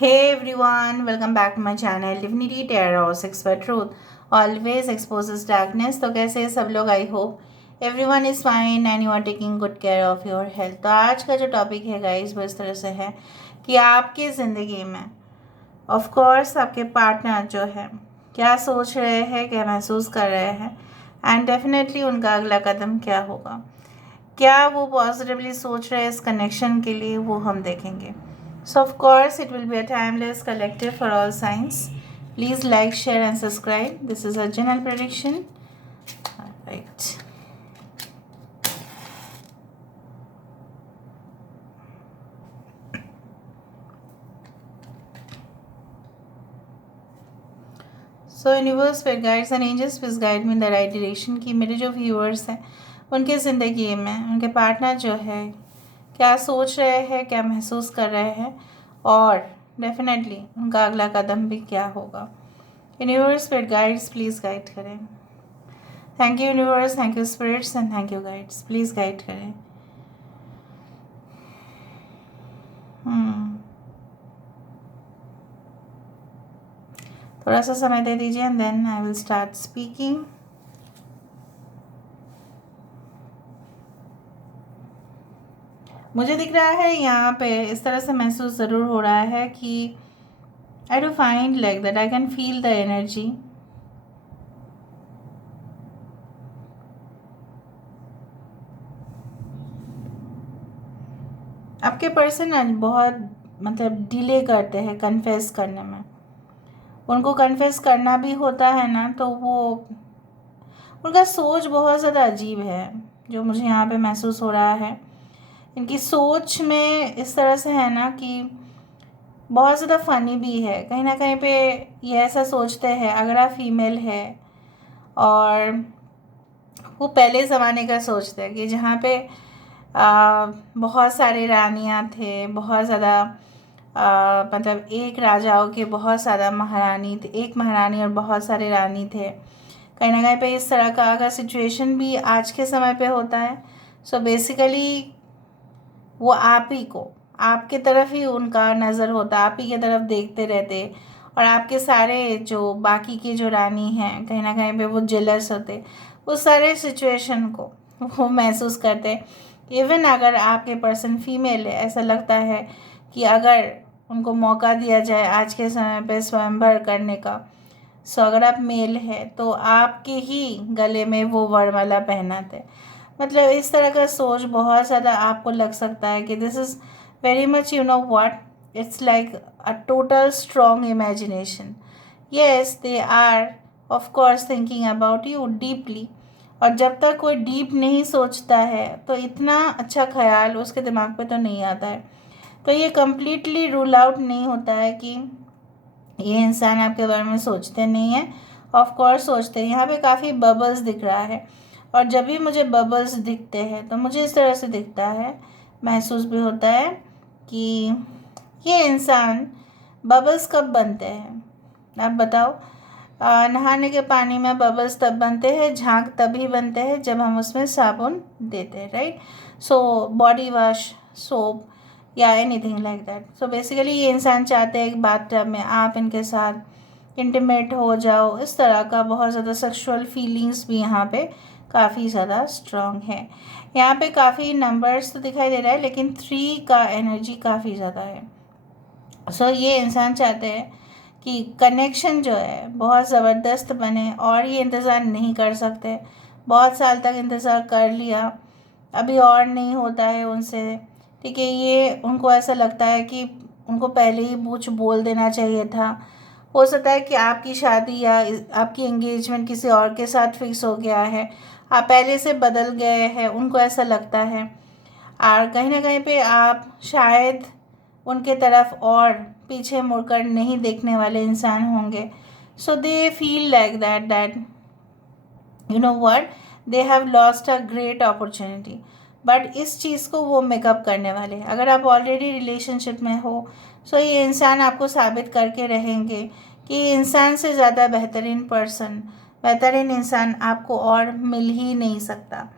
Hey everyone, welcome back to my channel Divinity Tarot 6 for Truth always exposes darkness। तो कैसे हैं सब लोग? I hope everyone is fine and you are taking good care of your health. तो आज का जो topic है गाइस वो इस तरह से है कि आपकी ज़िंदगी में ऑफ कोर्स आपके पार्टनर जो है क्या सोच रहे हैं, क्या महसूस कर रहे हैं एंड डेफिनेटली उनका अगला कदम क्या होगा। क्या वो पॉजिटिवली सोच रहे हैं इस कनेक्शन के लिए, वो हम देखेंगे। So of course it will be a timeless collective for all signs. Please like, share and subscribe. This is a general prediction. Alright. So universe, spirit guides and angels please guide me in the right direction कि मेरे जो viewers हैं उनके ज़िंदगी में उनके partner जो है क्या सोच रहे हैं, क्या महसूस कर रहे हैं और डेफिनेटली उनका अगला कदम भी क्या होगा। Universe spirit guides please guide करें। Thank you universe, thank you spirits and thank you guides, please guide करें। थोड़ा सा समय दे दीजिए and then I will start speaking. मुझे दिख रहा है यहाँ पे इस तरह से महसूस ज़रूर हो रहा है कि आई do find like that I can feel the energy. आपके पर्सन बहुत मतलब डिले करते हैं कन्फेस करने में। उनको कन्फेस करना भी होता है ना, तो वो उनका सोच बहुत ज़्यादा अजीब है जो मुझे यहाँ पे महसूस हो रहा है। इनकी सोच में इस तरह से है ना कि बहुत ज़्यादा फ़नी भी है। कहीं ना कहीं पे ये ऐसा सोचते हैं, अगर आप फीमेल है और वो पहले ज़माने का सोचते हैं कि जहाँ पे बहुत सारे रानियाँ थे, बहुत ज़्यादा मतलब एक राजाओं के बहुत ज़्यादा महारानी थे, एक महारानी और बहुत सारे रानी थे। कहीं ना कहीं पे इस तरह का अगर सिचुएशन भी आज के समय पे होता है, सो बेसिकली वो आप ही को, आपके तरफ ही उनका नज़र होता, आप ही की तरफ देखते रहते और आपके सारे जो बाकी की जो रानी हैं कहीं ना कहीं पे वो जेलस होते, उस सारे सिचुएशन को वो महसूस करते। इवन अगर आपके पर्सन फीमेल है, ऐसा लगता है कि अगर उनको मौका दिया जाए आज के समय पे स्वयंवर करने का, सो अगर आप मेल है तो आपके ही गले में वो वरमाला पहनाते। मतलब इस तरह का सोच बहुत ज़्यादा आपको लग सकता है कि this is very much you know what, it's like a total strong imagination. Yes they are of course thinking about you deeply, और जब तक कोई डीप नहीं सोचता है तो इतना अच्छा ख्याल उसके दिमाग पे तो नहीं आता है। तो ये कम्प्लीटली रूल आउट नहीं होता है कि ये इंसान आपके बारे में सोचते नहीं हैं। ऑफ कोर्स सोचते हैं। यहाँ पे काफ़ी बबल्स दिख रहा है और जब भी मुझे बबल्स दिखते हैं तो मुझे इस तरह से दिखता है, महसूस भी होता है कि ये इंसान बबल्स कब बनते हैं आप बताओ? नहाने के पानी में बबल्स तब बनते हैं, झाग तभी बनते हैं जब हम उसमें साबुन देते हैं, right? So body wash, soap या anything like that. So basically ये इंसान चाहते हैं एक बाथटब में आप इनके साथ इंटीमेट हो जाओ। इस तरह का बहुत ज़्यादा सेक्सुअल फीलिंग्स भी यहाँ पे काफ़ी ज़्यादा स्ट्रॉन्ग है। यहाँ पे काफ़ी नंबर्स तो दिखाई दे रहा है लेकिन 3 का एनर्जी काफ़ी ज़्यादा है। सो ये इंसान चाहते हैं कि कनेक्शन जो है बहुत ज़बरदस्त बने और ये इंतज़ार नहीं कर सकते। बहुत साल तक इंतज़ार कर लिया, अभी और नहीं होता है उनसे, ठीक है। ये उनको ऐसा लगता है कि उनको पहले ही कुछ बोल देना चाहिए था। हो सकता है कि आपकी शादी या आपकी एंगेजमेंट किसी और के साथ फिक्स हो गया है, आप पहले से बदल गए हैं, उनको ऐसा लगता है। और कहीं ना कहीं पे आप शायद उनके तरफ और पीछे मुड़कर नहीं देखने वाले इंसान होंगे। So they feel like that you know what, they have lost a great opportunity. But इस चीज़ को वो मेकअप करने वाले हैं। अगर आप ऑलरेडी रिलेशनशिप में हो, सो ये इंसान आपको साबित करके रहेंगे कि इंसान से ज़्यादा बेहतरीन पर्सन, बेहतरीन इंसान आपको और मिल ही नहीं सकता।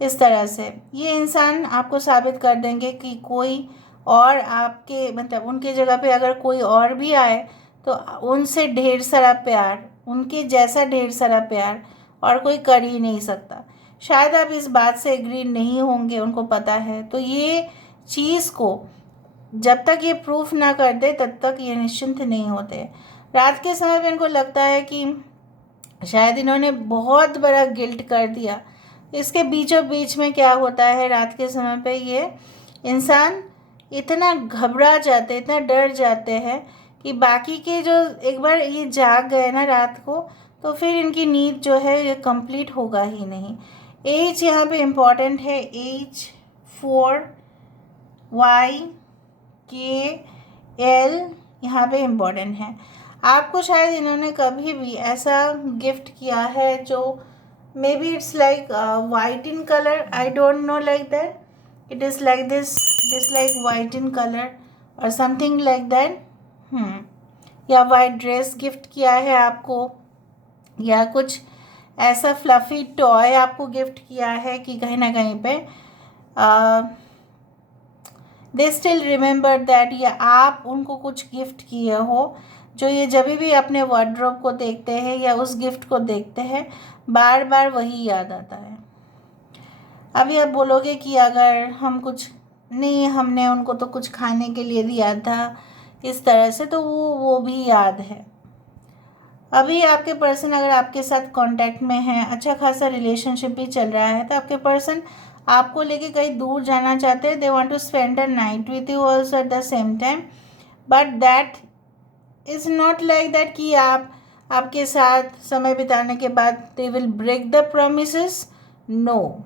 इस तरह से ये इंसान आपको साबित कर देंगे कि कोई और आपके मतलब उनके जगह पे अगर कोई और भी आए तो उनसे ढेर सारा प्यार, उनके जैसा ढेर सारा प्यार और कोई कर ही नहीं सकता। शायद आप इस बात से एग्री नहीं होंगे, उनको पता है। तो ये चीज़ को जब तक ये प्रूफ ना कर दे तब तक ये निश्चिंत नहीं होते। रात के समय पे इनको लगता है कि शायद इन्होंने बहुत बड़ा गिल्ट कर दिया। इसके बीचों बीच में क्या होता है, रात के समय पे ये इंसान इतना घबरा जाते, इतना डर जाते हैं कि बाकी के जो एक बार ये जाग गए ना रात को, तो फिर इनकी नींद जो है ये कंप्लीट होगा ही नहीं। एज यहाँ पे इम्पॉर्टेंट है, एज 4YKL यहाँ पे इम्पॉर्टेंट है। आपको शायद इन्होंने कभी भी ऐसा गिफ्ट किया है जो may be it's like white in colour, I don't know like that, it is like this, it is like white in colour और समथिंग लाइक दैट। या वाइट ड्रेस गिफ्ट किया है आपको, या कुछ ऐसा फ्लफ़ी टॉय आपको गिफ्ट किया है कि कहीं ना कहीं पे दे स्टिल रिमेंबर दैट, या आप उनको कुछ गिफ्ट किए हो जो ये जब भी अपने वार्डरोब को देखते हैं या उस गिफ्ट को देखते हैं बार बार वही याद आता है। अभी आप बोलोगे कि अगर हम कुछ नहीं, हमने उनको तो कुछ खाने के लिए दिया था इस तरह से, तो वो भी याद है। अभी आपके पर्सन अगर आपके साथ कांटेक्ट में है, अच्छा खासा रिलेशनशिप भी चल रहा है, तो आपके पर्सन आपको लेके कहीं दूर जाना चाहते हैं। They want to spend a night with you also at the same time, but that is not like that कि आपके साथ समय बिताने के बाद they will break the promises. No,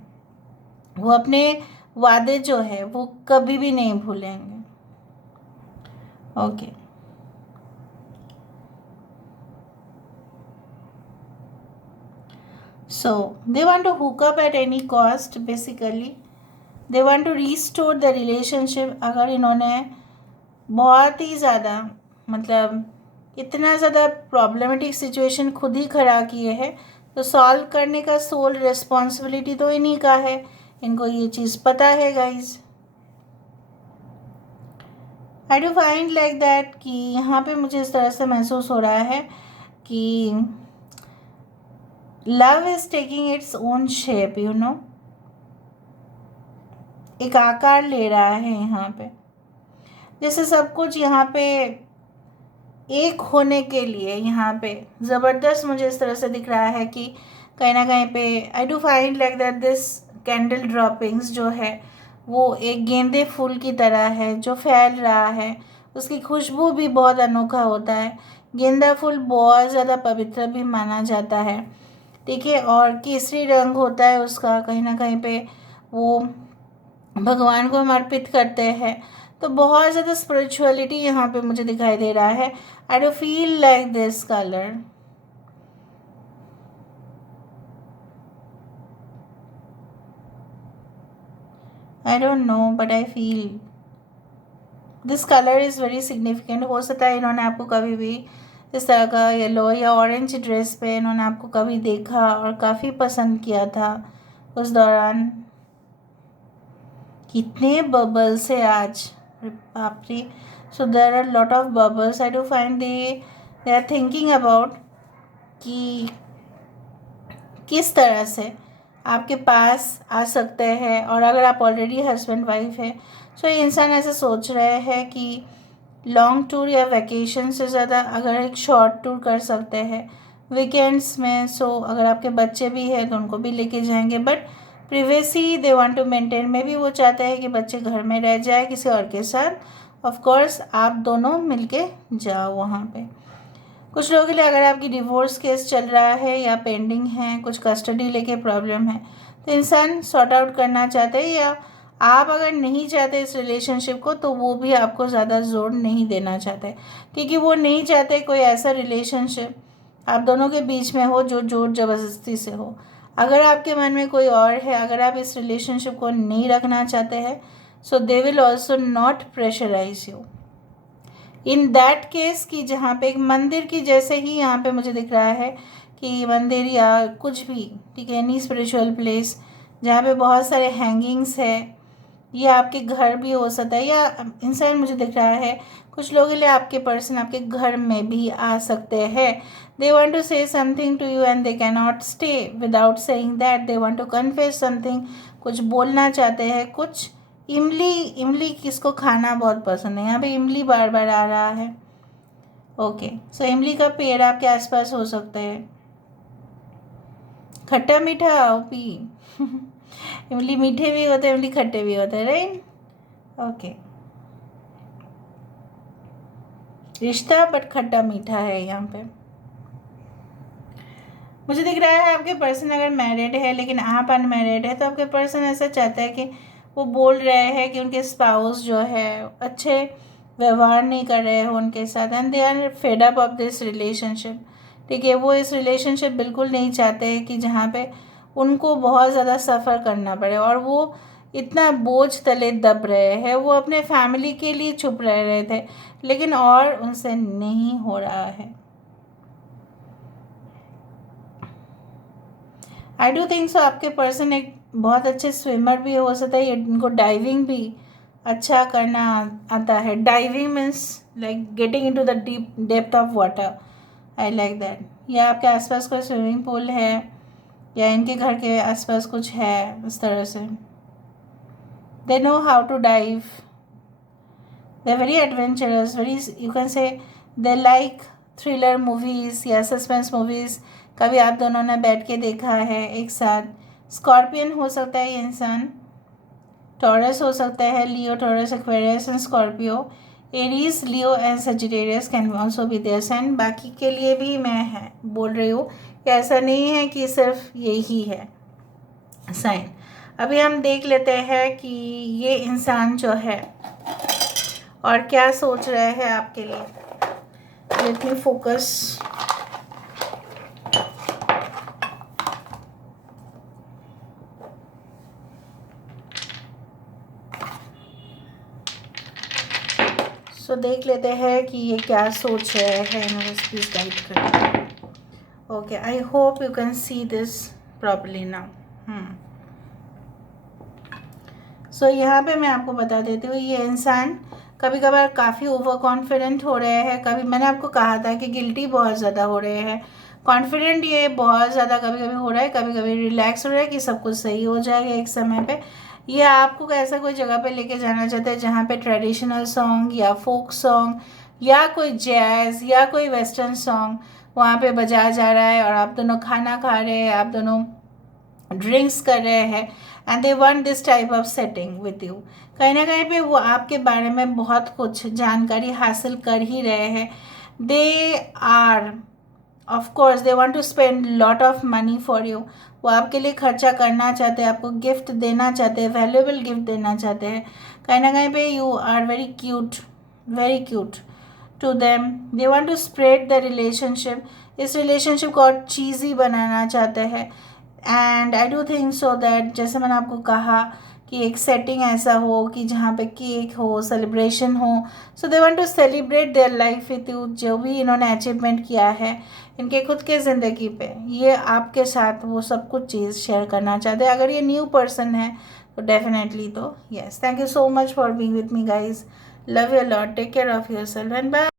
वो अपने वादे जो है वो कभी भी नहीं भूलेंगे। Okay So they want to hook up at any cost, basically they want to restore the relationship। अगर इन्होंने बहुत ही ज़्यादा मतलब इतना ज़्यादा प्रॉब्लमेटिक सिचुएशन खुद ही खड़ा किए हैं, तो सॉल्व करने का सोल रिस्पॉन्सिबिलिटी तो इन्हीं का है। इनको ये चीज़ पता है guys. I do find like that कि यहाँ पे मुझे इस तरह से महसूस हो रहा है कि love is taking its own shape, you know, एक आकार ले रहा है यहाँ पे, जैसे सब कुछ यहाँ पे एक होने के लिए यहाँ पे ज़बरदस्त मुझे इस तरह से दिख रहा है कि कहीं ना कहीं पे आई do find like that this candle droppings जो है वो एक गेंदे फूल की तरह है जो फैल रहा है। उसकी खुशबू भी बहुत अनोखा होता है। गेंदा फूल बहुत ज़्यादा पवित्र भी माना जाता है, ठीक है, और केसरी रंग होता है उसका, कहीं ना कहीं पे वो भगवान को समर्पित करते हैं। तो बहुत ज़्यादा स्पिरिचुअलिटी यहाँ पे मुझे दिखाई दे रहा है। I do feel like this colour, I don't know but I feel this colour is very significant. हो सकता है इन्होंने आपको कभी भी इस तरह का येलो या ऑरेंज ड्रेस पे इन्होंने आपको कभी देखा और काफ़ी पसंद किया था उस दौरान। कितने बबल्स है आज, बाप रे। So there are lot of bubbles. I do find they are thinking about कि किस तरह से आपके पास आ सकते हैं। और अगर आप ऑलरेडी हस्बैंड वाइफ है, सो ये इंसान ऐसे सोच रहे हैं कि लॉन्ग टूर या वैकेशन से ज़्यादा अगर एक शॉर्ट टूर कर सकते हैं वीकेंड्स में। सो अगर आपके बच्चे भी हैं तो उनको भी लेके जाएंगे, but privacy they want to maintain. में भी वो चाहते हैं कि बच्चे घर में रह जाए किसी और के साथ। ऑफ कोर्स आप दोनों मिलके जाओ वहाँ पे। कुछ लोगों के लिए अगर आपकी डिवोर्स केस चल रहा है या पेंडिंग है, कुछ कस्टडी लेके प्रॉब्लम है, तो इंसान सॉर्ट आउट करना चाहते हैं। या आप अगर नहीं चाहते इस रिलेशनशिप को, तो वो भी आपको ज़्यादा जोर नहीं देना चाहते, क्योंकि वो नहीं चाहते कोई ऐसा रिलेशनशिप आप दोनों के बीच में हो जो जोर ज़बरदस्ती से हो। अगर आपके मन में कोई और है, अगर आप इस रिलेशनशिप को नहीं रखना चाहते हैं, so they will also not pressurise you in that case. कि जहाँ पे एक मंदिर की जैसे ही यहाँ पे मुझे दिख रहा है कि मंदिर या कुछ भी, ठीक है, एनी स्पिरिचुअल प्लेस जहाँ पे बहुत सारे हैंगिंग्स है, ये आपके घर भी हो सकता है, या इंसान मुझे दिख रहा है कुछ लोगों के लिए आपके पर्सन आपके घर में भी आ सकते हैं. They want to say something to you and they can not stay without saying that. They want to confess something, कुछ बोलना चाहते हैं. कुछ इमली किसको खाना बहुत पसंद है, यहाँ पे इमली बार बार आ रहा है. ओके, सो इमली का पेड़ आपके आसपास हो सकता है. खट्टा मीठा ओपी इमली मीठे भी होते हैं, इमली खट्टे भी होते हैं, राइट. ओके, रिश्ता बट खट्टा मीठा है यहाँ पे. मुझे दिख रहा है आपके पर्सन अगर मैरिड है लेकिन आप अनमैरिड है, तो आपके पर्सन ऐसा चाहता है कि वो बोल रहे हैं कि उनके स्पाउस जो है अच्छे व्यवहार नहीं कर रहे हो उनके साथ, and they are fed up of this relationship. ठीक है, वो इस रिलेशनशिप बिल्कुल नहीं चाहते हैं कि जहाँ पे उनको बहुत ज़्यादा सफ़र करना पड़े, और वो इतना बोझ तले दब रहे हैं. वो अपने फैमिली के लिए चुप रह रहे थे, लेकिन और उनसे नहीं हो रहा है. आई डू थिंक सो आपके पर्सन एक बहुत अच्छे स्विमर भी हो सकता है. इनको डाइविंग भी अच्छा करना आता है. Diving means like getting into the deep depth of water. I like that. या आपके आसपास कोई स्विमिंग पूल है, या इनके घर के आसपास कुछ है इस तरह से. They know how to dive. They are very adventurous, very you can say they like thriller movies या सस्पेंस मूवीज़. कभी आप दोनों ने बैठ के देखा है एक साथ. स्कॉर्पियन हो सकता है ये इंसान. टॉरस हो सकता है, Leo, Taurus, Aquarius and Scorpio. Aries, Leo and Sagittarius can also be their sign. बाकी के लिए भी मैं बोल रही हूँ कि ऐसा नहीं है कि सिर्फ यही है साइन. अभी हम देख लेते हैं कि ये इंसान जो है और क्या सोच रहे हैं आपके लिए. Let me focus. सो देख लेते हैं कि ये क्या सोच रहे हैं. मुझे प्लीज गाइड करें. Okay, I hope you can see this properly now. So यहाँ पे मैं आपको बता देती हूँ, ये इंसान कभी कभार काफ़ी ओवर कॉन्फिडेंट हो रहे हैं. कभी मैंने आपको कहा था कि गिल्टी बहुत ज़्यादा हो रहे हैं. कॉन्फिडेंट ये बहुत ज़्यादा कभी कभी हो रहा है, कभी कभी रिलैक्स हो रहा है कि सब कुछ सही हो जाएगा एक समय पे. ये आपको ऐसा कोई जगह पे लेके जाना चाहता है जहाँ पे ट्रेडिशनल सॉन्ग या फोक सॉन्ग या कोई जैज़ या कोई वेस्टर्न सॉन्ग वहाँ पे बजाया जा रहा है, और आप दोनों खाना खा रहे हैं, आप दोनों ड्रिंक्स कर रहे हैं, and they want this type of setting with you. कहीं ना कहीं पे वो आपके बारे में बहुत कुछ जानकारी हासिल कर ही रहे हैं. They are of course they want to spend lot of money for you. वो आपके लिए खर्चा करना चाहते हैं, आपको गिफ्ट देना चाहते हैं, वैल्यूएबल गिफ्ट देना चाहते हैं. कहीं ना कहीं पे you are very cute to them. They want to spread the relationship. इस रिलेशनशिप को और चीज़ी बनाना चाहते हैं. And I do think so that जैसे मैंने आपको कहा कि एक सेटिंग ऐसा हो कि जहाँ पे केक हो, सेलिब्रेशन हो. So they want to celebrate their life with you. जो भी इन्होंने अचीवमेंट किया है इनके खुद के ज़िंदगी पे, ये आपके साथ वो सब कुछ चीज़ शेयर करना चाहते हैं. अगर ये न्यू पर्सन है तो डेफिनेटली तो yes. Thank you so much for being with me guys. Love you lot. Take care of your self and bye.